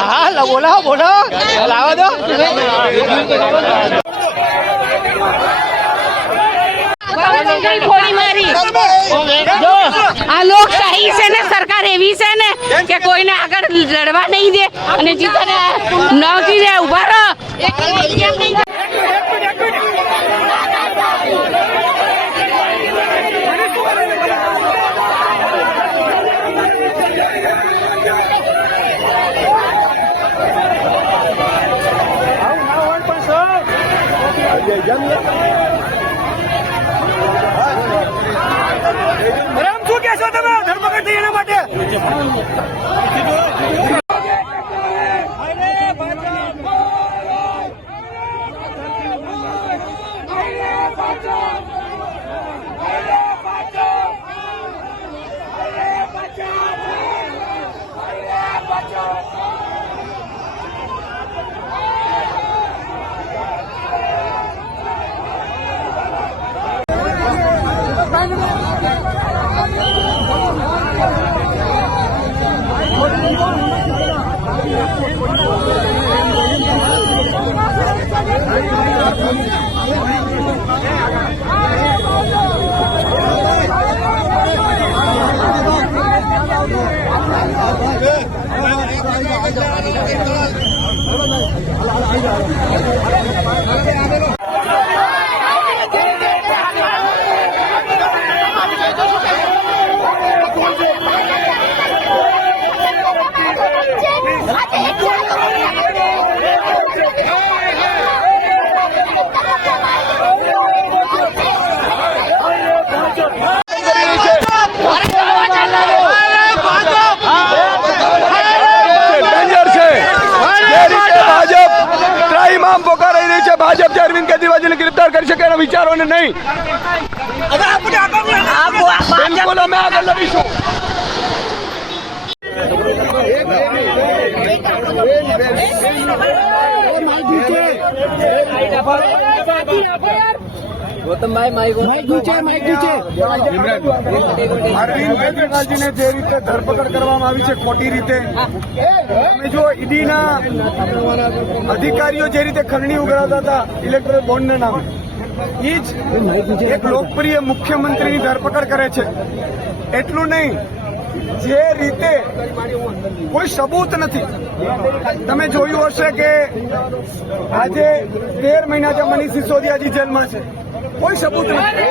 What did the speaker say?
હા બોલો બોલો લાવો દો જો આ લોકશાહી છે ને સરકાર એવી છે ને કે કોઈને આગળ લડવા નહીં દે અને જીતાને નવથી જાય ઉભા રહો શું કહેશો તમે ધર્મઘટ થઈ એના માટે भाजप अरविंद केजरीवाल जी ने गिरफ्तार कर सके विचारों ने नहीं बिल्कुल हमें आगे लड़ीशू ગૌતમ ભાઈ માઇક નીચે અરવિંદ કેજરીવાલજી ને જે રીતે ધરપકડ કરવામાં આવી છે ખોટી રીતે તમે જો ઈડીના અધિકારીઓ જે રીતે ખરણી ઉઘરાવતા હતા ઇલેક્ટોરલ બોન્ડના નામે એ જ એક લોકપ્રિય મુખ્યમંત્રીની ધરપકડ કરે છે એટલું નહીં જે રીતે કોઈ સબૂત નથી તમે જોયું હશે કે આજે 13 મહિના જે મનીષ સિસોદિયાજી જેલમાં છે કોઈ સબૂત નથી